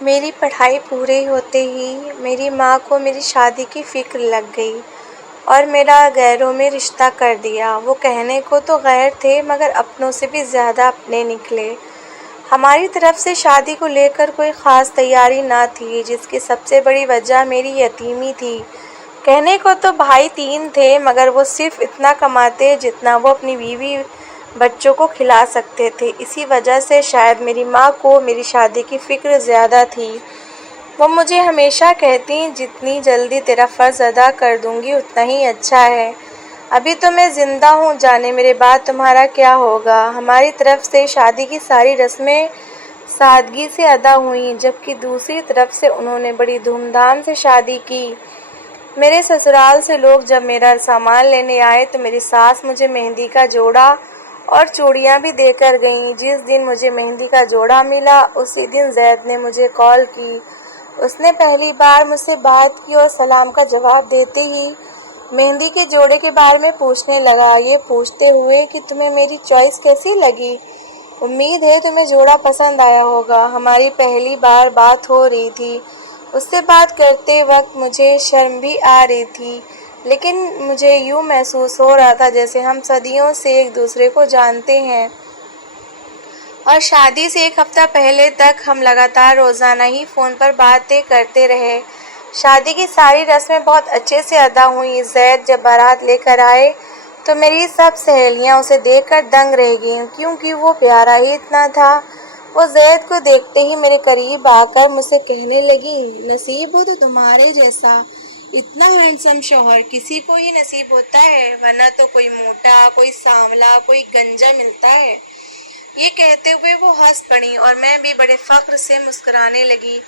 میری پڑھائی پوری ہوتے ہی میری ماں کو میری شادی کی فکر لگ گئی اور میرا غیروں میں رشتہ کر دیا۔ وہ کہنے کو تو غیر تھے مگر اپنوں سے بھی زیادہ اپنے نکلے۔ ہماری طرف سے شادی کو لے کر کوئی خاص تیاری نہ تھی، جس کی سب سے بڑی وجہ میری یتیمی تھی۔ کہنے کو تو بھائی 3 تھے مگر وہ صرف اتنا کماتے جتنا وہ اپنی بیوی بچوں کو کھلا سکتے تھے۔ اسی وجہ سے شاید میری ماں کو میری شادی کی فکر زیادہ تھی۔ وہ مجھے ہمیشہ کہتی، جتنی جلدی تیرا فرض ادا کر دوں گی اتنا ہی اچھا ہے۔ ابھی تو میں زندہ ہوں، جانے میرے بعد تمہارا کیا ہوگا۔ ہماری طرف سے شادی کی ساری رسمیں سادگی سے ادا ہوئیں، جبکہ دوسری طرف سے انہوں نے بڑی دھوم دھام سے شادی کی۔ میرے سسرال سے لوگ جب میرا سامان لینے آئے تو میری ساس مجھے مہندی کا جوڑا اور چوڑیاں بھی دے کر گئیں۔ جس دن مجھے مہندی کا جوڑا ملا اسی دن زید نے مجھے کال کی۔ اس نے پہلی بار مجھ سے بات کی اور سلام کا جواب دیتے ہی مہندی کے جوڑے کے بارے میں پوچھنے لگا، یہ پوچھتے ہوئے کہ تمہیں میری چوائس کیسی لگی؟ امید ہے تمہیں جوڑا پسند آیا ہوگا۔ ہماری پہلی بار بات ہو رہی تھی۔ اس سے بات کرتے وقت مجھے شرم بھی آ رہی تھی، لیکن مجھے یوں محسوس ہو رہا تھا جیسے ہم صدیوں سے ایک دوسرے کو جانتے ہیں، اور شادی سے 1 ہفتہ پہلے تک ہم لگاتار روزانہ ہی فون پر باتیں کرتے رہے۔ شادی کی ساری رسمیں بہت اچھے سے ادا ہوئیں۔ زید جب بارات لے کر آئے تو میری سب سہیلیاں اسے دیکھ کر دنگ رہ گئیں، کیونکہ وہ پیارا ہی اتنا تھا۔ وہ زید کو دیکھتے ہی میرے قریب آ کر مجھ سے کہنے لگیں، نصیب ہو تو تمہارے جیسا اتنا ہینڈسم شوہر کسی کو ہی نصیب ہوتا ہے، ورنہ تو کوئی موٹا، کوئی سانولا، کوئی گنجا ملتا ہے۔ یہ کہتے ہوئے وہ ہنس پڑیں اور میں بھی بڑے فخر سے مسکرانے لگی۔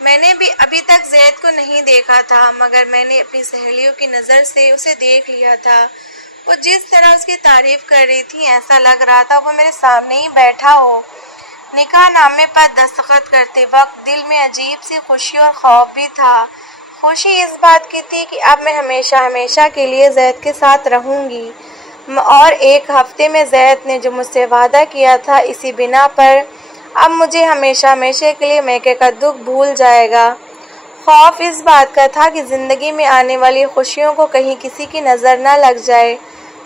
میں نے بھی ابھی تک زید کو نہیں دیکھا تھا، مگر میں نے اپنی سہیلیوں کی نظر سے اسے دیکھ لیا تھا۔ وہ جس طرح اس کی تعریف کر رہی تھی ایسا لگ رہا تھا وہ میرے سامنے ہی بیٹھا ہو۔ نکاح نامے پر دستخط کرتے وقت دل میں عجیب سی خوشی اور خوف بھی تھا۔ خوشی اس بات کی تھی کہ اب میں ہمیشہ ہمیشہ کے لیے زید کے ساتھ رہوں گی، اور 1 ہفتے میں زید نے جو مجھ سے وعدہ کیا تھا اسی بنا پر اب مجھے ہمیشہ ہمیشہ کے لیے میکے کا دکھ بھول جائے گا۔ خوف اس بات کا تھا کہ زندگی میں آنے والی خوشیوں کو کہیں کسی کی نظر نہ لگ جائے۔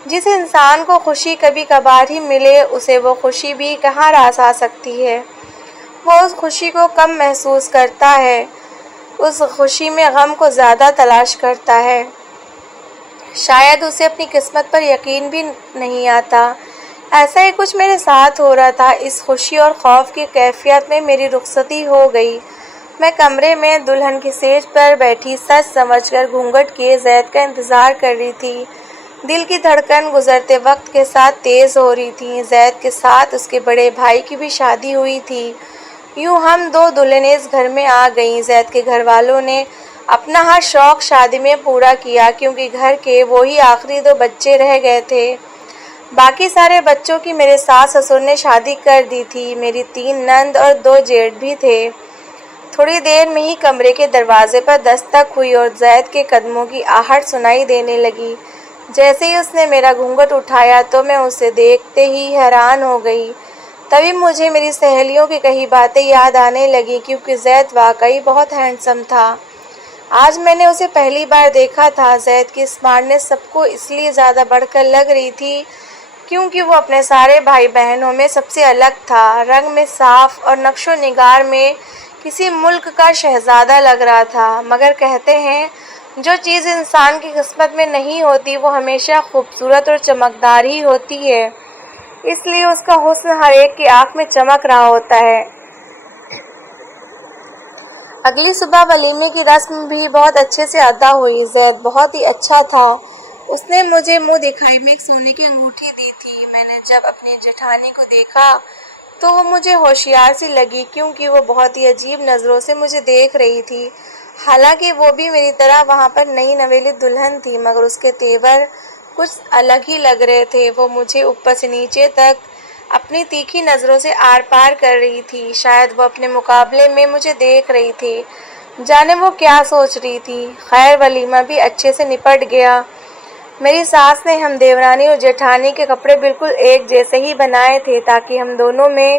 جس انسان کو خوشی کبھی کبھار ہی ملے اسے وہ خوشی بھی کہاں راس آ سکتی ہے۔ وہ اس خوشی کو کم محسوس کرتا ہے، اس خوشی میں غم کو زیادہ تلاش کرتا ہے۔ شاید اسے اپنی قسمت پر یقین بھی نہیں آتا۔ ایسا ہی کچھ میرے ساتھ ہو رہا تھا۔ اس خوشی اور خوف کی کیفیت میں میری رخصتی ہو گئی۔ میں کمرے میں دلہن کی سیج پر بیٹھی سچ سمجھ کر گھونگھٹ کیے زید کا انتظار کر رہی تھی۔ دل کی دھڑکن گزرتے وقت کے ساتھ تیز ہو رہی تھی۔ زید کے ساتھ اس کے بڑے بھائی کی بھی شادی ہوئی تھی۔ یوں ہم 2 دلہنیں اس گھر میں آ گئیں۔ زید کے گھر والوں نے اپنا ہر شوق شادی میں پورا کیا، کیونکہ گھر کے وہی آخری 2 بچے رہ گئے تھے۔ باقی سارے بچوں کی میرے ساس سسر نے شادی کر دی تھی۔ میری 3 نند اور 2 جیٹھ بھی تھے۔ تھوڑی دیر میں ہی کمرے کے دروازے پر دستک ہوئی اور زید کے قدموں کی آہٹ سنائی دینے لگی۔ جیسے ہی اس نے میرا گھونگھٹ اٹھایا تو میں اسے دیکھتے ہی حیران ہو گئی۔ تبھی مجھے میری سہیلیوں کی کئی باتیں یاد آنے لگیں، کیونکہ زید واقعی بہت ہینڈسم تھا۔ آج میں نے اسے پہلی بار دیکھا تھا۔ زید کی اسمارٹنیس سب کو اس لیے زیادہ بڑھ کر لگ رہی تھی کیونکہ وہ اپنے سارے بھائی بہنوں میں سب سے الگ تھا۔ رنگ میں صاف اور نقش و نگار میں کسی ملک کا شہزادہ لگ رہا تھا۔ مگر کہتے ہیں جو چیز انسان کی قسمت میں نہیں ہوتی وہ ہمیشہ خوبصورت اور چمکدار ہی ہوتی ہے، اس لیے اس کا حسن ہر ایک کی آنکھ میں چمک رہا ہوتا ہے۔ اگلی صبح ولیمے کی رسم بھی بہت اچھے سے ادا ہوئی۔ زید بہت ہی اچھا تھا۔ اس نے مجھے منہ دکھائی میں ایک سونے کی انگوٹھی دی تھی۔ میں نے جب اپنی جیٹھانی کو دیکھا تو وہ مجھے ہوشیار سی لگی، کیونکہ وہ بہت ہی عجیب نظروں سے مجھے دیکھ رہی تھی۔ حالانکہ وہ بھی میری طرح وہاں پر نئی نویلی دلہن تھی، مگر اس کے تیور کچھ الگ ہی لگ رہے تھے۔ وہ مجھے اوپر سے نیچے تک اپنی تیکھی نظروں سے آر پار کر رہی تھی۔ شاید وہ اپنے مقابلے میں مجھے دیکھ رہی تھی، جانے وہ کیا سوچ رہی تھی۔ خیر ولیمہ بھی اچھے سے نپٹ گیا۔ میری ساس نے ہم دیورانی اور جیٹھانی کے کپڑے بالکل ایک جیسے ہی بنائے تھے تاکہ ہم دونوں میں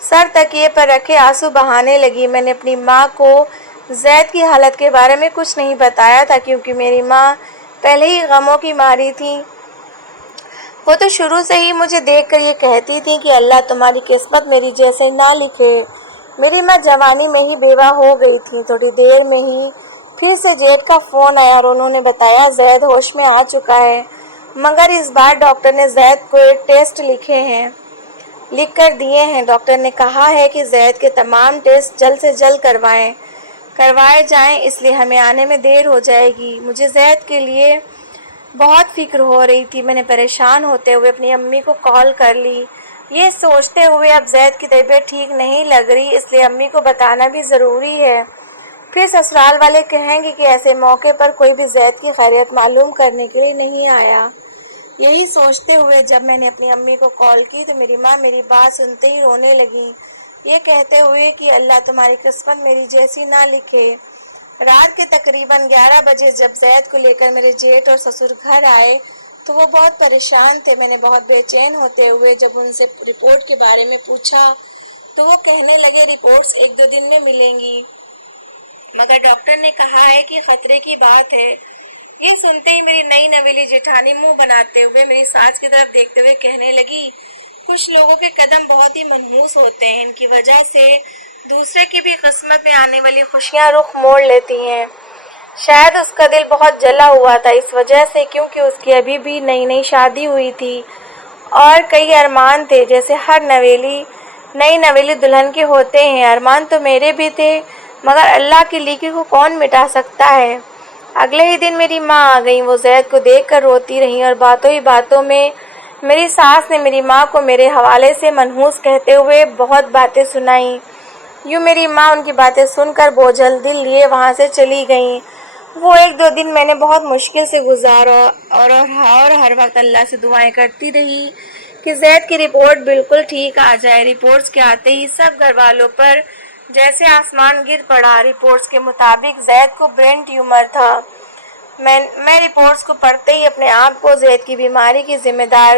سر تکیے پر رکھے آنسو بہانے لگی۔ میں نے اپنی ماں کو زید کی حالت کے بارے میں کچھ نہیں بتایا تھا کیونکہ میری ماں پہلے ہی غموں کی ماری تھی۔ وہ تو شروع سے ہی مجھے دیکھ کر یہ کہتی تھی کہ اللہ تمہاری قسمت میری جیسے نہ لکھے۔ میری ماں جوانی میں ہی بیوہ ہو گئی تھی۔ تھوڑی دیر میں ہی پھر سے جیٹ کا فون آیا اور انہوں نے بتایا زید ہوش میں آ چکا ہے، مگر اس بار ڈاکٹر نے زید کو ایک ٹیسٹ لکھ کر دیے ہیں۔ ڈاکٹر نے کہا ہے کہ زید کے تمام ٹیسٹ جلد سے جلد کروائے جائیں، اس لیے ہمیں آنے میں دیر ہو جائے گی۔ مجھے زید کے لیے بہت فکر ہو رہی تھی۔ میں نے پریشان ہوتے ہوئے اپنی امی کو کال کر لی، یہ سوچتے ہوئے اب زید کی طبیعت ٹھیک نہیں لگ رہی، اس لیے امی کو بتانا بھی ضروری ہے، پھر سسرال والے کہیں گے کہ ایسے موقع پر کوئی بھی زید کی خیریت معلوم کرنے کے لیے نہیں آیا۔ یہی سوچتے ہوئے جب میں نے اپنی امی کو کال کی تو میری ماں میری بات سنتے ہی رونے لگی، یہ کہتے ہوئے کہ اللہ تمہاری قسمت میری جیسی نہ لکھے۔ رات کے تقریباً 11 بجے جب زید کو لے کر میرے جیٹ اور سسر گھر آئے تو وہ بہت پریشان تھے۔ میں نے بہت بے چین ہوتے ہوئے جب ان سے رپورٹ کے بارے میں پوچھا تو وہ کہنے لگے رپورٹس 1-2 دن میں ملیں گی، مگر ڈاکٹر نے کہا ہے کہ خطرے کی بات ہے۔ یہ سنتے ہی میری نئی نویلی جیٹھانی منہ بناتے ہوئے میری ساس کی طرف دیکھتے ہوئے کہنے لگی، کچھ لوگوں کے قدم بہت ہی منحوس ہوتے ہیں، ان کی وجہ سے دوسرے کی بھی قسمت میں آنے والی خوشیاں رخ موڑ لیتی ہیں۔ شاید اس کا دل بہت جلا ہوا تھا اس وجہ سے کیونکہ اس کی ابھی بھی نئی شادی ہوئی تھی اور کئی ارمان تھے، جیسے ہر نئی نویلی دلہن کے ہوتے ہیں۔ ارمان تو میرے بھی تھے، مگر اللہ کی لکھی کو کون مٹا سکتا ہے۔ اگلے ہی دن میری ماں آ گئی، وہ زید کو دیکھ کر روتی رہیں اور باتوں ہی باتوں میں میری ساس نے میری ماں کو میرے حوالے سے منحوس کہتے ہوئے بہت باتیں سنائیں۔ یوں میری ماں ان کی باتیں سن کر بوجھل دل لیے وہاں سے چلی گئیں۔ وہ 1-2 دن میں نے بہت مشکل سے گزارا اور ہر وقت اللہ سے دعائیں کرتی رہی کہ زید کی رپورٹ بالکل ٹھیک آ جائے۔ رپورٹس کے آتے ہی سب گھر والوں پر جیسے آسمان گر پڑا۔ رپورٹس کے مطابق زید کو برین ٹیومر تھا۔ میں رپورٹس کو پڑھتے ہی اپنے آپ کو زید کی بیماری کی ذمہ دار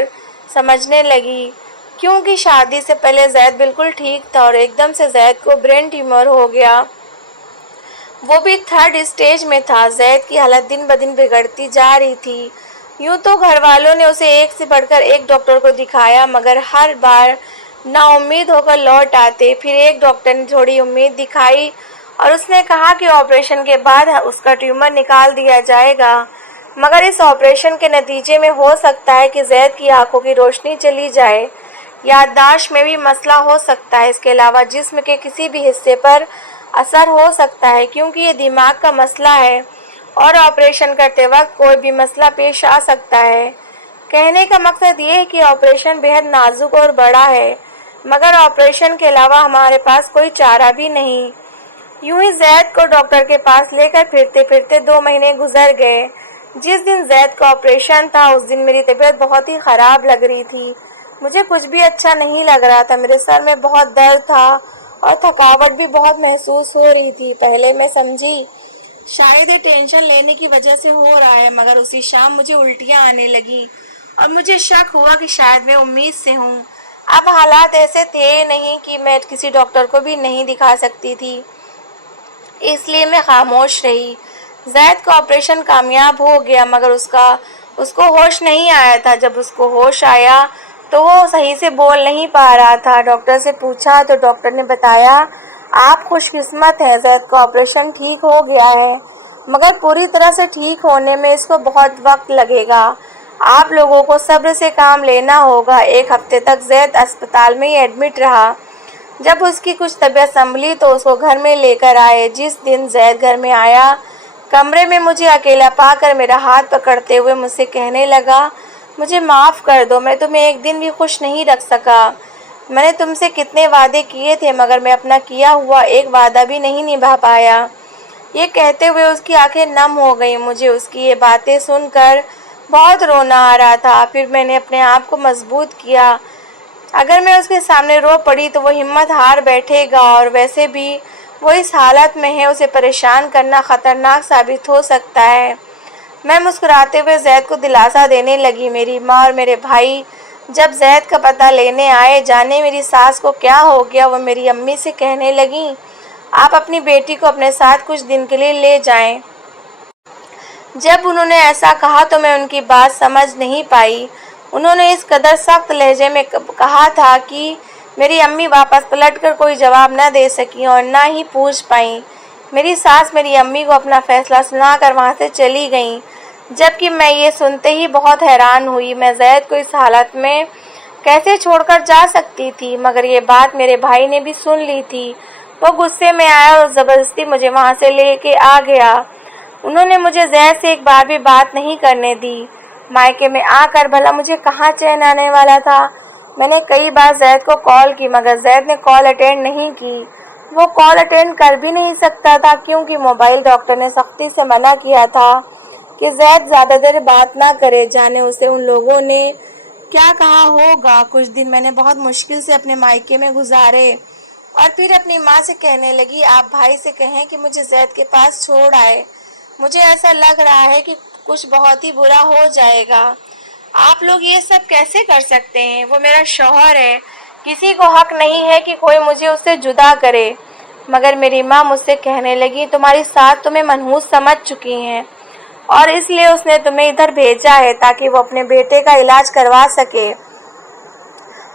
سمجھنے لگی، کیونکہ شادی سے پہلے زید بالکل ٹھیک تھا اور ایک دم سے زید کو برین ٹیومر ہو گیا، وہ بھی 3rd اسٹیج میں تھا۔ زید کی حالت دن بدن بگڑتی جا رہی تھی۔ یوں تو گھر والوں نے اسے ایک سے بڑھ کر ایک ڈاکٹر کو دکھایا، مگر ہر بار نا امید ہو کر لوٹ آتے۔ پھر ایک ڈاکٹر نے تھوڑی امید دکھائی اور اس نے کہا کہ آپریشن کے بعد اس کا ٹیومر نکال دیا جائے گا، مگر اس آپریشن کے نتیجے میں ہو سکتا ہے کہ زید کی آنکھوں کی روشنی چلی جائے، یادداشت میں بھی مسئلہ ہو سکتا ہے، اس کے علاوہ جسم کے کسی بھی حصے پر اثر ہو سکتا ہے کیونکہ یہ دماغ کا مسئلہ ہے اور آپریشن کرتے وقت کوئی بھی مسئلہ پیش آ سکتا ہے۔ کہنے کا مقصد یہ ہے کہ آپریشن بہت نازک اور بڑا ہے، مگر آپریشن کے علاوہ ہمارے پاس کوئی چارہ بھی نہیں۔ یوں ہی زید کو ڈاکٹر کے پاس لے کر پھرتے پھرتے 2 مہینے گزر گئے۔ جس دن زید کا آپریشن تھا اس دن میری طبیعت بہت ہی خراب لگ رہی تھی، مجھے کچھ بھی اچھا نہیں لگ رہا تھا، میرے سر میں بہت درد تھا اور تھکاوٹ بھی بہت محسوس ہو رہی تھی۔ پہلے میں سمجھی شاید یہ ٹینشن لینے کی وجہ سے ہو رہا ہے، مگر اسی شام مجھے الٹیاں آنے لگیں اور مجھے شک ہوا کہ شاید میں امید سے ہوں۔ اب حالات ایسے تھے نہیں کہ میں کسی ڈاکٹر کو بھی نہیں دکھا سکتی تھی، اس لیے میں خاموش رہی۔ زید کا آپریشن کامیاب ہو گیا، مگر اس کو ہوش نہیں آیا تھا۔ جب اس کو ہوش آیا تو وہ صحیح سے بول نہیں پا رہا تھا۔ ڈاکٹر سے پوچھا تو ڈاکٹر نے بتایا، آپ خوش قسمت ہیں، زید کا آپریشن ٹھیک ہو گیا ہے، مگر پوری طرح سے ٹھیک ہونے میں اس کو بہت وقت لگے گا، آپ لوگوں کو صبر سے کام لینا ہوگا۔ 1 ہفتے تک زید اسپتال میں ہی ایڈمٹ رہا۔ جب اس کی کچھ طبیعت سنبھلی تو اس کو گھر میں لے کر آئے۔ جس دن زید گھر میں آیا، کمرے میں مجھے اکیلا پا کر میرا ہاتھ پکڑتے ہوئے مجھ سے کہنے لگا، مجھے معاف کر دو، میں تمہیں ایک دن بھی خوش نہیں رکھ سکا۔ میں نے تم سے کتنے وعدے کیے تھے، مگر میں اپنا کیا ہوا ایک وعدہ بھی نہیں نبھا پایا۔ یہ کہتے ہوئے اس کی آنکھیں نم ہو گئیں۔ مجھے اس کی یہ باتیں سن کر بہت رونا آ رہا تھا۔ پھر میں نے اپنے آپ کو مضبوط کیا، اگر میں اس کے سامنے رو پڑی تو وہ ہمت ہار بیٹھے گا، اور ویسے بھی وہ اس حالت میں ہے، اسے پریشان کرنا خطرناک ثابت ہو سکتا ہے۔ میں مسکراتے ہوئے زید کو دلاسا دینے لگی۔ میری ماں اور میرے بھائی جب زید کا پتہ لینے آئے، جانے میری ساس کو کیا ہو گیا، وہ میری امی سے کہنے لگیں آپ اپنی بیٹی کو اپنے ساتھ کچھ دن کے لیے لے جائیں۔ جب انہوں نے ایسا کہا تو میں ان کی بات سمجھ نہیں پائی۔ انہوں نے اس قدر سخت لہجے میں کہا تھا کہ میری امی واپس پلٹ کر کوئی جواب نہ دے سکیں اور نہ ہی پوچھ پائیں۔ میری ساس میری امی کو اپنا فیصلہ سنا کر وہاں سے چلی گئیں، جبکہ میں یہ سنتے ہی بہت حیران ہوئی۔ میں زید کو اس حالت میں کیسے چھوڑ کر جا سکتی تھی؟ مگر یہ بات میرے بھائی نے بھی سن لی تھی۔ وہ غصے میں آیا اور زبردستی مجھے وہاں سے لے کے آ گیا۔ انہوں نے مجھے زید سے ایک بار بھی بات نہیں کرنے دی۔ مائکے میں آ کر بھلا مجھے کہاں چین آنے والا تھا؟ میں نے کئی بار زید کو کال کی مگر زید نے کال اٹینڈ نہیں کی۔ وہ کال اٹینڈ کر بھی نہیں سکتا تھا کیونکہ موبائل ڈاکٹر نے سختی سے منع کیا تھا کہ زید زیادہ دیر بات نہ کرے، جانے اسے ان لوگوں نے کیا کہا ہوگا۔ کچھ دن میں نے بہت مشکل سے اپنے مائکے میں گزارے اور پھر اپنی ماں سے کہنے لگی آپ بھائی سے کہیں کہ مجھے زید کے پاس چھوڑ آئے، مجھے ایسا لگ رہا ہے کہ کچھ بہت ہی برا ہو جائے گا۔ آپ لوگ یہ سب کیسے کر سکتے ہیں؟ وہ میرا شوہر ہے، کسی کو حق نہیں ہے کہ کوئی مجھے اس سے جدا کرے۔ مگر میری ماں مجھ سے کہنے لگی تمہاری ساس تمہیں منحوس سمجھ چکی ہیں اور اس لیے اس نے تمہیں ادھر بھیجا ہے تاکہ وہ اپنے بیٹے کا علاج کروا سکے،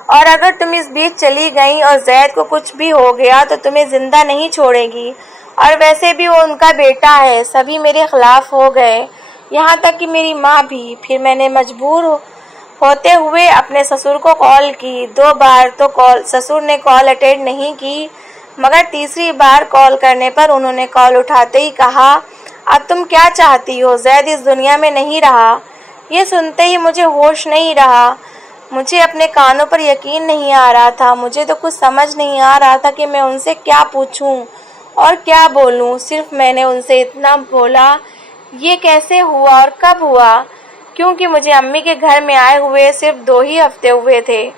اور اگر تم اس بیچ چلی گئیں اور زید کو کچھ بھی ہو گیا تو تمہیں زندہ نہیں چھوڑے گی، اور ویسے بھی وہ ان کا بیٹا ہے۔ سبھی میرے خلاف ہو گئے، یہاں تک کہ میری ماں بھی۔ پھر میں نے مجبور ہوتے ہوئے اپنے سسر کو کال کی۔ 2 بار تو سسر نے کال اٹینڈ نہیں کی، مگر تیسری بار کال کرنے پر انہوں نے کال اٹھاتے ہی کہا اب تم کیا چاہتی ہو؟ زید اس دنیا میں نہیں رہا۔ یہ سنتے ہی مجھے ہوش نہیں رہا، مجھے اپنے کانوں پر یقین نہیں آ رہا تھا۔ مجھے تو کچھ سمجھ نہیں آ رہا تھا کہ میں ان سے کیا پوچھوں اور کیا بولوں۔ صرف میں نے ان سے اتنا بولا یہ کیسے ہوا اور کب ہوا، کیونکہ مجھے امی کے گھر میں آئے ہوئے صرف 2 ہی ہفتے ہوئے تھے۔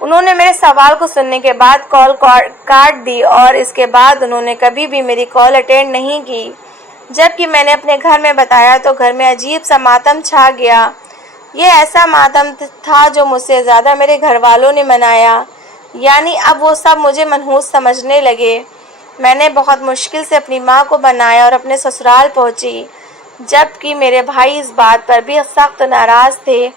انہوں نے میرے سوال کو سننے کے بعد کال کاٹ دی اور اس کے بعد انہوں نے کبھی بھی میری کال اٹینڈ نہیں کی۔ جبکہ میں نے اپنے گھر میں بتایا تو گھر میں عجیب سا ماتم چھا گیا۔ یہ ایسا ماتم تھا جو مجھ سے زیادہ میرے گھر والوں نے منایا، یعنی اب وہ سب مجھے منحوس سمجھنے لگے۔ میں نے بہت مشکل سے اپنی ماں کو منایا اور اپنے سسرال پہنچی، جبکہ میرے بھائی اس بات پر بھی سخت ناراض تھے۔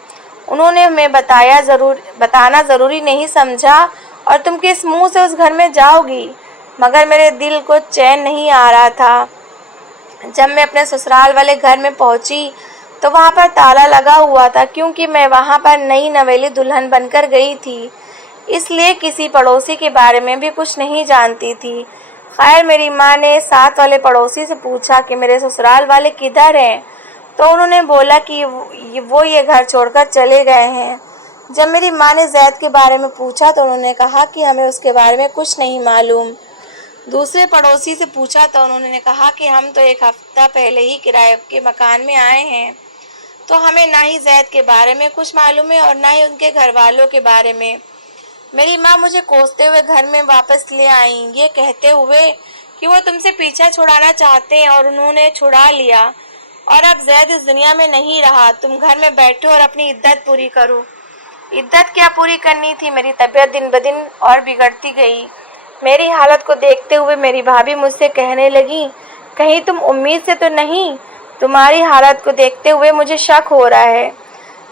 انہوں نے ہمیں بتانا ضروری نہیں سمجھا اور تم کس منہ سے اس گھر میں جاؤ گی؟ مگر میرے دل کو چین نہیں آ رہا تھا۔ جب میں اپنے سسرال والے گھر میں پہنچی تو وہاں پر تالا لگا ہوا تھا، کیونکہ میں وہاں پر نئی نویلی دلہن بن کر گئی تھی، اس لیے کسی پڑوسی کے بارے میں بھی کچھ نہیں جانتی تھی۔ خیر میری ماں نے ساتھ والے پڑوسی سے پوچھا کہ میرے سسرال والے کدھر ہیں، تو انہوں نے بولا کہ وہ یہ گھر چھوڑ کر چلے گئے ہیں۔ جب میری ماں نے زید کے بارے میں پوچھا تو انہوں نے کہا کہ ہمیں اس کے بارے میں کچھ نہیں معلوم۔ دوسرے پڑوسی سے پوچھا تو انہوں نے کہا کہ ہم تو 1 ہفتہ پہلے ہی کرائے کے مکان میں آئے ہیں، تو ہمیں نہ ہی زید کے بارے میں کچھ معلوم ہے اور نہ ہی ان کے گھر والوں کے بارے میں۔ میری ماں مجھے کوستے ہوئے گھر میں واپس لے آئیں، یہ کہتے ہوئے کہ وہ تم سے پیچھا چھڑانا چاہتے ہیں اور انہوں نے چھڑا لیا، اور اب زید اس دنیا میں نہیں رہا۔ تم گھر میں بیٹھو اور اپنی عدت پوری کرو۔ عدت کیا پوری کرنی تھی؟ میری طبیعت دن بدن اور بگڑتی گئی۔ میری حالت کو دیکھتے ہوئے میری بھابھی مجھ سے کہنے لگی کہیں تم امید سے تو نہیں؟ تمہاری حالت کو دیکھتے ہوئے مجھے شک ہو رہا ہے۔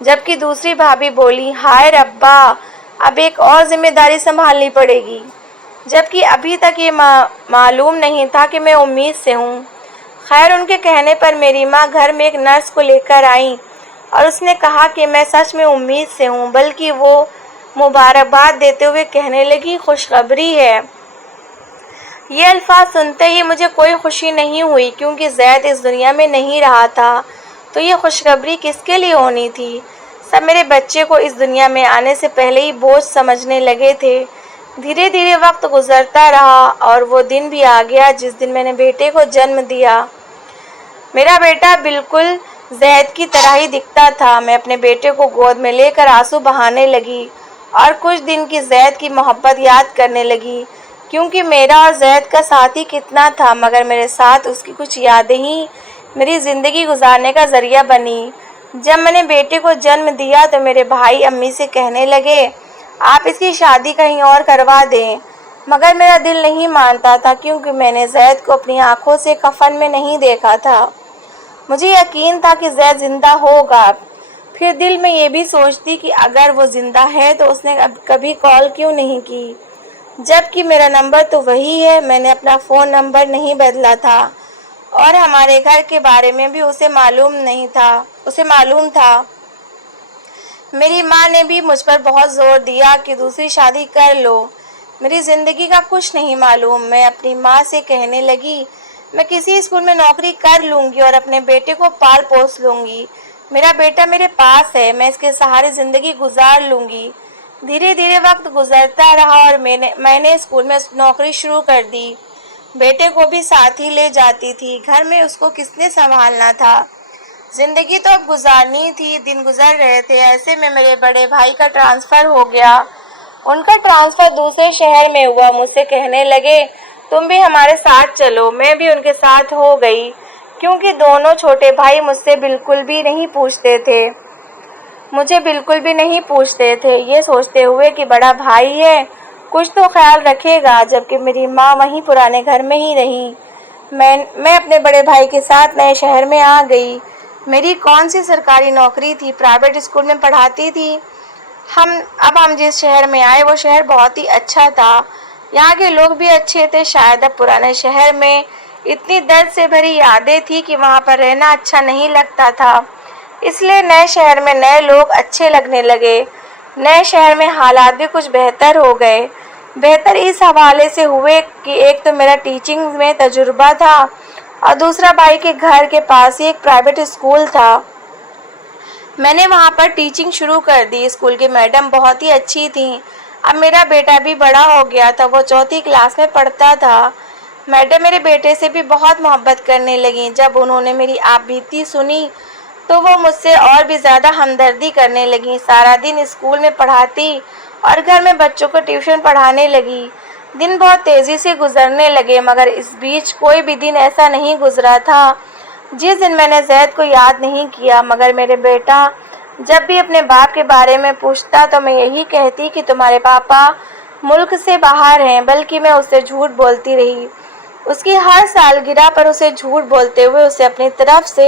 جبکہ دوسری بھابھی بولی ہائے ربا، اب ایک اور ذمہ داری سنبھالنی پڑے گی، جبکہ ابھی تک یہ معلوم نہیں تھا کہ میں امید سے ہوں۔ خیر ان کے کہنے پر میری ماں گھر میں ایک نرس کو لے کر آئیں اور اس نے کہا کہ میں سچ میں امید سے ہوں، بلکہ وہ مبارکباد دیتے ہوئے کہنے لگی خوشخبری ہے۔ یہ الفاظ سنتے ہی مجھے کوئی خوشی نہیں ہوئی، کیونکہ زید اس دنیا میں نہیں رہا تھا، تو یہ خوشخبری کس کے لیے ہونی تھی؟ سب میرے بچے کو اس دنیا میں آنے سے پہلے ہی بوجھ سمجھنے لگے تھے۔ دھیرے دھیرے وقت گزرتا رہا اور وہ دن بھی آ گیا جس دن میں نے بیٹے کو جنم دیا۔ میرا بیٹا بالکل زید کی طرح ہی دکھتا تھا۔ میں اپنے بیٹے کو گود میں لے کر آنسو بہانے لگی اور کچھ دن کی زید کی محبت یاد کرنے لگی، کیونکہ میرا اور زید کا ساتھ ہی کتنا تھا، مگر میرے ساتھ اس کی کچھ یادیں ہی میری زندگی گزارنے کا ذریعہ بنی۔ جب میں نے بیٹے کو جنم دیا تو میرے بھائی امی سے کہنے لگے آپ اس کی شادی کہیں اور کروا دیں، مگر میرا دل نہیں مانتا تھا کیونکہ میں نے زید کو اپنی آنکھوں سے کفن میں نہیں دیکھا تھا۔ مجھے یقین تھا کہ زید زندہ ہوگا، پھر دل میں یہ بھی سوچتی کہ اگر وہ زندہ ہے تو اس نے کبھی کال کیوں نہیں کی، جبکہ میرا نمبر تو وہی ہے۔ میں نے اپنا فون نمبر نہیں بدلا تھا اور ہمارے گھر کے بارے میں بھی اسے معلوم تھا۔ میری ماں نے بھی مجھ پر بہت زور دیا کہ دوسری شادی کر لو، میری زندگی کا کچھ نہیں معلوم۔ میں اپنی ماں سے کہنے لگی میں کسی اسکول میں نوکری کر لوں گی اور اپنے بیٹے کو پال پوس لوں گی، میرا بیٹا میرے پاس ہے، میں اس کے سہارے زندگی گزار لوں گی۔ دھیرے دھیرے وقت گزرتا رہا اور میں نے اسکول میں نوکری شروع کر دی، بیٹے کو بھی ساتھ ہی لے جاتی تھی، گھر میں اس کو کس نے سنبھالنا تھا، زندگی تو اب گزارنی تھی۔ دن گزر رہے تھے، ایسے میں میرے بڑے بھائی کا ٹرانسفر ہو گیا، ان کا ٹرانسفر دوسرے شہر میں ہوا۔ مجھ سے کہنے لگے تم بھی ہمارے ساتھ چلو، میں بھی ان کے ساتھ ہو گئی کیونکہ دونوں چھوٹے بھائی مجھے بالکل بھی نہیں پوچھتے تھے، یہ سوچتے ہوئے کہ بڑا بھائی ہے کچھ تو خیال رکھے گا، جبکہ میری ماں وہیں پرانے گھر میں ہی رہی۔ میں اپنے بڑے بھائی کے ساتھ نئے شہر میں آ گئی۔ میری کون سی سرکاری نوکری تھی، پرائیویٹ اسکول میں پڑھاتی تھی۔ اب ہم جس شہر میں آئے وہ شہر بہت ہی اچھا تھا، یہاں کے لوگ بھی اچھے تھے۔ شاید اب پرانے شہر میں اتنی درد سے بھری یادیں تھی کہ وہاں پر رہنا اچھا نہیں لگتا تھا، اس لیے نئے شہر میں نئے لوگ اچھے لگنے لگے۔ نئے شہر میں حالات بھی کچھ بہتر ہو گئے، بہتر اس حوالے سے ہوئے کہ ایک تو میرا ٹیچنگ میں تجربہ تھا اور دوسرا بھائی کے گھر کے پاس ہی ایک پرائیویٹ اسکول تھا، میں نے وہاں پر ٹیچنگ شروع کر دی۔ اسکول کی میڈم بہت ہی اچھی تھیں۔ اب میرا بیٹا بھی بڑا ہو گیا تھا، وہ 4تھی کلاس میں پڑھتا تھا۔ میڈم میرے بیٹے سے بھی بہت محبت کرنے لگیں۔ جب انہوں نے میری آپ بیتی سنی تو وہ مجھ سے اور بھی زیادہ ہمدردی کرنے لگیں، سارا دن اسکول میں پڑھاتی اور گھر میں بچوں کو ٹیوشن پڑھانے لگی۔ دن بہت تیزی سے گزرنے لگے، مگر اس بیچ کوئی بھی دن ایسا نہیں گزرا تھا جس دن میں نے زید کو یاد نہیں کیا۔ مگر میرے بیٹا جب بھی اپنے باپ کے بارے میں پوچھتا تو میں یہی کہتی کہ تمہارے پاپا ملک سے باہر ہیں، بلکہ میں اس سے جھوٹ بولتی رہی، اس کی ہر سالگرہ پر اسے جھوٹ بولتے ہوئے اسے اپنی طرف سے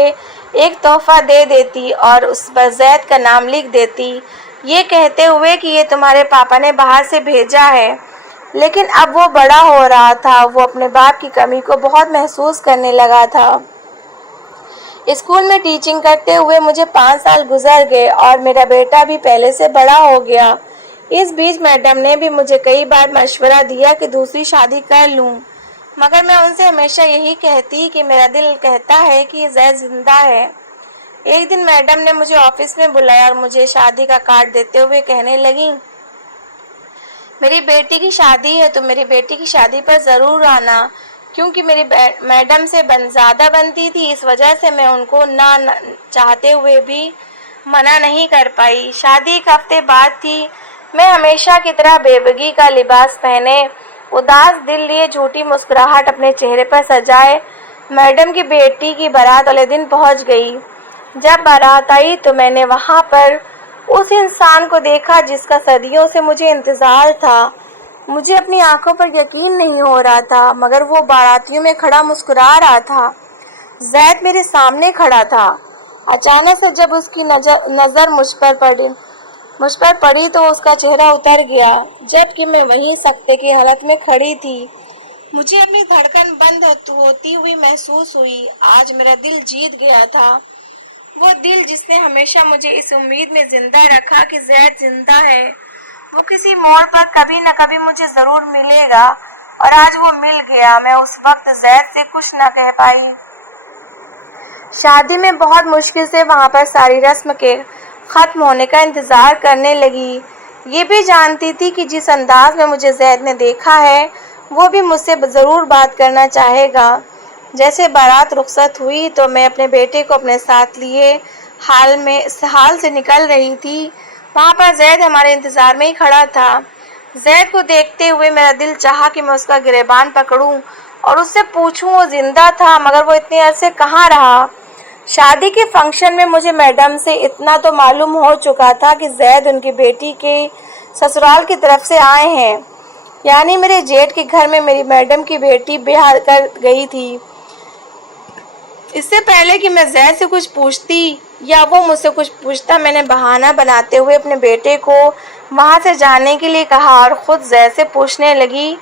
ایک تحفہ دے دیتی اور اس پر زید کا نام لکھ دیتی، یہ کہتے ہوئے کہ یہ تمہارے پاپا نے باہر سے بھیجا ہے۔ لیکن اب وہ بڑا ہو رہا تھا، وہ اپنے باپ کی کمی کو بہت محسوس کرنے لگا تھا۔ اسکول میں ٹیچنگ کرتے ہوئے مجھے 5 سال گزر گئے اور میرا بیٹا بھی پہلے سے بڑا ہو گیا۔ اس بیچ میڈم نے بھی مجھے کئی بار مشورہ دیا کہ دوسری شادی کر لوں، مگر میں ان سے ہمیشہ یہی کہتی کہ میرا دل کہتا ہے کہ زید زندہ ہے۔ ایک دن میڈم نے مجھے آفس میں بلایا اور مجھے شادی کا کارڈ دیتے ہوئے کہنے لگیں میری بیٹی کی شادی ہے، تم میری بیٹی کی شادی پر ضرور آنا۔ کیونکہ میری میڈم سے زیادہ بنتی تھی، اس وجہ سے میں ان کو نہ چاہتے ہوئے بھی منع نہیں کر پائی۔ شادی ایک ہفتے بعد تھی، میں ہمیشہ کی طرح بیوگی کا لباس پہنے اداس دل لیے جھوٹی مسکراہٹ اپنے چہرے پر سجائے میڈم کی بیٹی کی بارات والے دن پہنچ گئی۔ جب بارات آئی تو میں نے وہاں پر اس انسان کو دیکھا جس کا صدیوں سے مجھے انتظار تھا۔ مجھے اپنی آنکھوں پر یقین نہیں ہو رہا تھا، مگر وہ باراتیوں میں کھڑا مسکرا رہا تھا۔ زید میرے سامنے کھڑا تھا۔ اچانک سے جب اس کی نظر مجھ پر پڑی تو اس کا چہرہ اتر گیا، جبکہ میں وہیں سکتے کی حالت میں کھڑی تھی۔ مجھے اپنی دھڑکن بند ہوتی ہوئی محسوس ہوئی۔ آج میرا دل جیت گیا تھا، وہ دل جس نے ہمیشہ مجھے اس امید میں زندہ رکھا کہ زید زندہ ہے، وہ کسی موڑ پر کبھی نہ کبھی مجھے ضرور ملے گا، اور آج وہ مل گیا۔ میں اس وقت زید سے کچھ نہ کہہ پائی۔ شادی میں بہت مشکل سے وہاں پر ساری رسم کے ختم ہونے کا انتظار کرنے لگی، یہ بھی جانتی تھی کہ جس انداز میں مجھے زید نے دیکھا ہے وہ بھی مجھ سے ضرور بات کرنا چاہے گا۔ جیسے بارات رخصت ہوئی تو میں اپنے بیٹے کو اپنے ساتھ لیے حال سے نکل رہی تھی، وہاں پر زید ہمارے انتظار میں ہی کھڑا تھا۔ زید کو دیکھتے ہوئے میرا دل چاہا کہ میں اس کا گریبان پکڑوں اور اس سے پوچھوں وہ زندہ تھا، مگر وہ اتنے عرصے کہاں رہا۔ شادی کے فنکشن میں مجھے میڈم سے اتنا تو معلوم ہو چکا تھا کہ زید ان کی بیٹی کے سسرال کی طرف سے آئے ہیں، یعنی میرے جیٹ کے گھر میں میری میڈم کی بیٹی بیاہ کر گئی تھی۔ اس سے پہلے کہ میں زید سے کچھ پوچھتی یا وہ مجھ سے کچھ پوچھتا، میں نے بہانہ بناتے ہوئے اپنے بیٹے کو وہاں سے جانے کے لیے کہا اور خود زید سے پوچھنے لگی،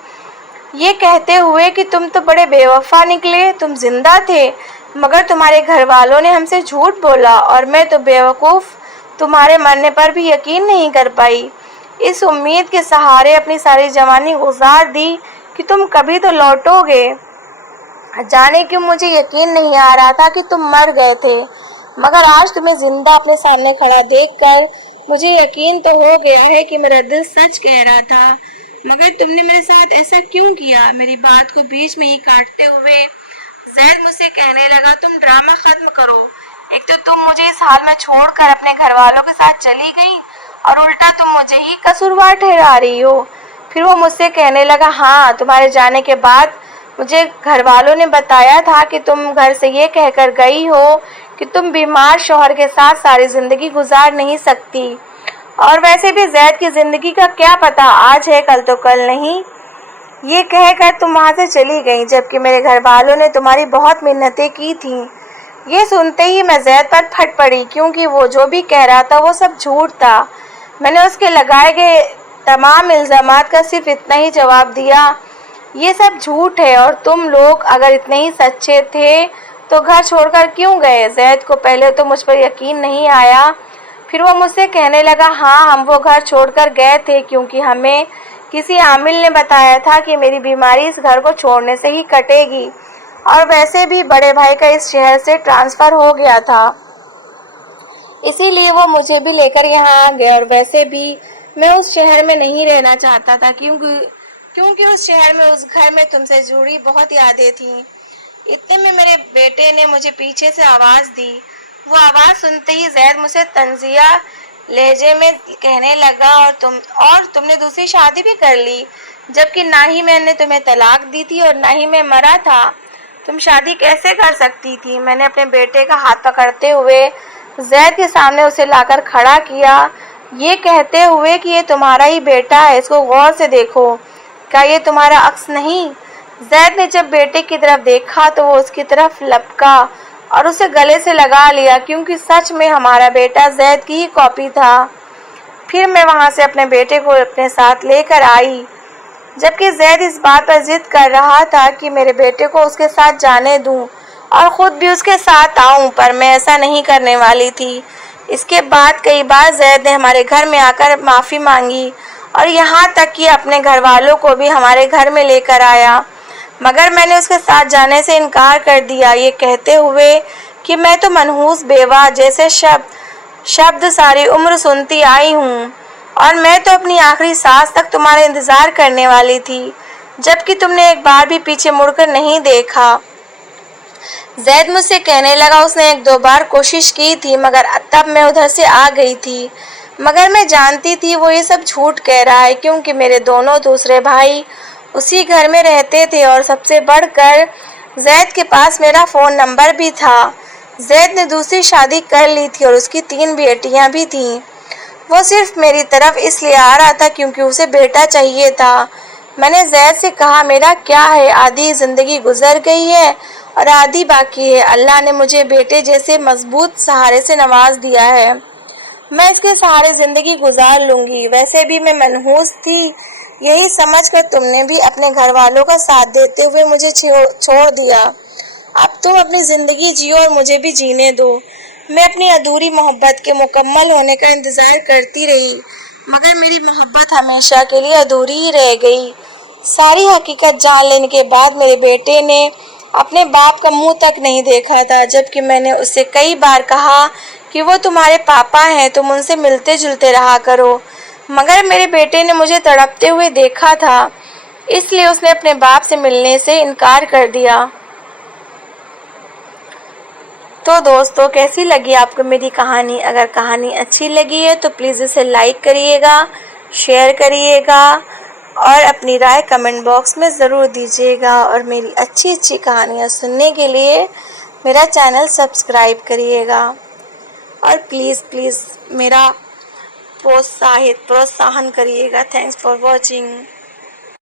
یہ کہتے ہوئے کہ تم تو بڑے بے وفا نکلے، تم زندہ تھے مگر تمہارے گھر والوں نے ہم سے جھوٹ بولا اور میں تو بیوقوف تمہارے مرنے پر بھی یقین نہیں کر پائی، اس امید کے سہارے اپنی ساری جوانی گزار دی کہ تم کبھی تو لوٹو گے، جانے کیوں مجھے یقین نہیں آ رہا تھا کہ تم مر گئے تھے، مگر آج تمہیں زندہ اپنے سامنے کھڑا دیکھ کر مجھے یقین تو ہو گیا ہے کہ میرا دل سچ کہہ رہا تھا۔ مگر تم نے میرے ساتھ ایسا کیوں کیا؟ میری بات کو بیچ میں ہی کاٹتے ہوئے زید مجھ سے کہنے لگا، تم ڈرامہ ختم کرو، ایک تو تم مجھے اس حال میں چھوڑ کر اپنے گھر والوں کے ساتھ چلی گئی اور الٹا تم مجھے ہی قصوروار ٹھہرا رہی ہو۔ پھر وہ مجھ سے کہنے لگا، ہاں تمہارے جانے کے بعد مجھے گھر والوں نے بتایا تھا کہ تم گھر سے یہ کہہ کر گئی ہو کہ تم بیمار شوہر کے ساتھ ساری زندگی گزار نہیں سکتی، اور ویسے بھی زید کی زندگی کا کیا پتہ، آج ہے کل تو کل نہیں، یہ کہہ کر تم وہاں سے چلی گئی، جبکہ میرے گھر والوں نے تمہاری بہت منتیں کی تھیں۔ یہ سنتے ہی میں زید پر پھٹ پڑی، کیونکہ وہ جو بھی کہہ رہا تھا وہ سب جھوٹ تھا۔ میں نے اس کے لگائے گئے تمام الزامات کا صرف اتنا ہی جواب دیا، یہ سب جھوٹ ہے، اور تم لوگ اگر اتنے ہی سچے تھے تو گھر چھوڑ کر کیوں گئے؟ زید کو پہلے تو مجھ پر یقین نہیں آیا، پھر وہ مجھ سے کہنے لگا، ہاں ہم وہ گھر چھوڑ کر گئے تھے کیونکہ ہمیں کسی عامل نے بتایا تھا کہ میری بیماری اس گھر کو چھوڑنے سے ہی کٹے گی، اور ویسے بھی بڑے بھائی کا اس شہر سے ٹرانسفر ہو گیا تھا، اسی لیے وہ مجھے بھی لے کر یہاں آ گئے، اور ویسے بھی میں اس شہر میں نہیں رہنا چاہتا تھا کیونکہ اس شہر میں اس گھر میں تم سے جڑی بہت یادیں تھیں۔ اتنے میں میرے بیٹے نے مجھے پیچھے سے آواز دی، وہ آواز سنتے ہی زید مجھ سے طنزیہ لہجے میں کہنے لگا، اور تم نے دوسری شادی بھی کر لی، جبکہ نہ ہی میں نے تمہیں طلاق دی تھی اور نہ ہی میں مرا تھا، تم شادی کیسے کر سکتی تھی؟ میں نے اپنے بیٹے کا ہاتھ پکڑتے ہوئے زید کے سامنے اسے لا کر کھڑا کیا، یہ کہتے ہوئے کہ یہ تمہارا ہی بیٹا ہے، اس کو غور سے دیکھو، کیا یہ تمہارا عکس نہیں؟ زید نے جب بیٹے کی طرف دیکھا تو وہ اس کی طرف لپکا اور اسے گلے سے لگا لیا، کیونکہ سچ میں ہمارا بیٹا زید کی ہی کاپی تھا۔ پھر میں وہاں سے اپنے بیٹے کو اپنے ساتھ لے کر آئی، جبکہ زید اس بات پر ضد کر رہا تھا کہ میرے بیٹے کو اس کے ساتھ جانے دوں اور خود بھی اس کے ساتھ آؤں، پر میں ایسا نہیں کرنے والی تھی۔ اس کے بعد کئی بار زید نے ہمارے گھر میں آ کر معافی مانگی اور یہاں تک کہ اپنے گھر والوں کو بھی ہمارے گھر میں لے کر آیا، مگر میں نے اس کے ساتھ جانے سے انکار کر دیا، یہ کہتے ہوئے کہ میں تو منحوس بیوہ جیسے شبد ساری عمر سنتی آئی ہوں، اور میں تو اپنی آخری سانس تک تمہارا انتظار کرنے والی تھی، جبکہ تم نے ایک بار بھی پیچھے مڑ کر نہیں دیکھا۔ زید مجھ سے کہنے لگا، اس نے ایک دو بار کوشش کی تھی مگر تب میں ادھر سے آ گئی تھی، مگر میں جانتی تھی وہ یہ سب جھوٹ کہہ رہا ہے، کیونکہ میرے دونوں دوسرے بھائی اسی گھر میں رہتے تھے، اور سب سے بڑھ کر زید کے پاس میرا فون نمبر بھی تھا۔ زید نے دوسری شادی کر لی تھی اور اس کی 3 بیٹیاں بھی تھیں، وہ صرف میری طرف اس لیے آ رہا تھا کیونکہ اسے بیٹا چاہیے تھا۔ میں نے زید سے کہا، میرا کیا ہے، آدھی زندگی گزر گئی ہے اور آدھی باقی ہے، اللہ نے مجھے بیٹے جیسے مضبوط سہارے سے نواز دیا ہے، میں اس کے سہارے زندگی گزار لوں گی، ویسے بھی میں منحوس تھی، یہی سمجھ کر تم نے بھی اپنے گھر والوں کا ساتھ دیتے ہوئے مجھے چھوڑ دیا، اب تم اپنی زندگی جیو اور مجھے بھی جینے دو۔ میں اپنی ادھوری محبت کے مکمل ہونے کا انتظار کرتی رہی، مگر میری محبت ہمیشہ کے لیے ادھوری ہی رہ گئی۔ ساری حقیقت جان لینے کے بعد میرے بیٹے نے اپنے باپ کا منہ تک نہیں دیکھا تھا، جبکہ میں نے اس سے کئی بار کہا کہ وہ تمہارے پاپا ہیں، تم ان سے ملتے جلتے رہا کرو، مگر میرے بیٹے نے مجھے تڑپتے ہوئے دیکھا تھا، اس لیے اس نے اپنے باپ سے ملنے سے انکار کر دیا۔ تو دوستو، کیسی لگی آپ کو میری کہانی؟ اگر کہانی اچھی لگی ہے تو پلیز اسے لائک کریے گا، شیئر کریے گا اور اپنی رائے کمنٹ باکس میں ضرور دیجیے گا، اور میری اچھی کہانیاں سننے کے لیے میرا چینل سبسکرائب کریے گا اور پلیز میرا پروتساہن کریے گا. Thanks for watching.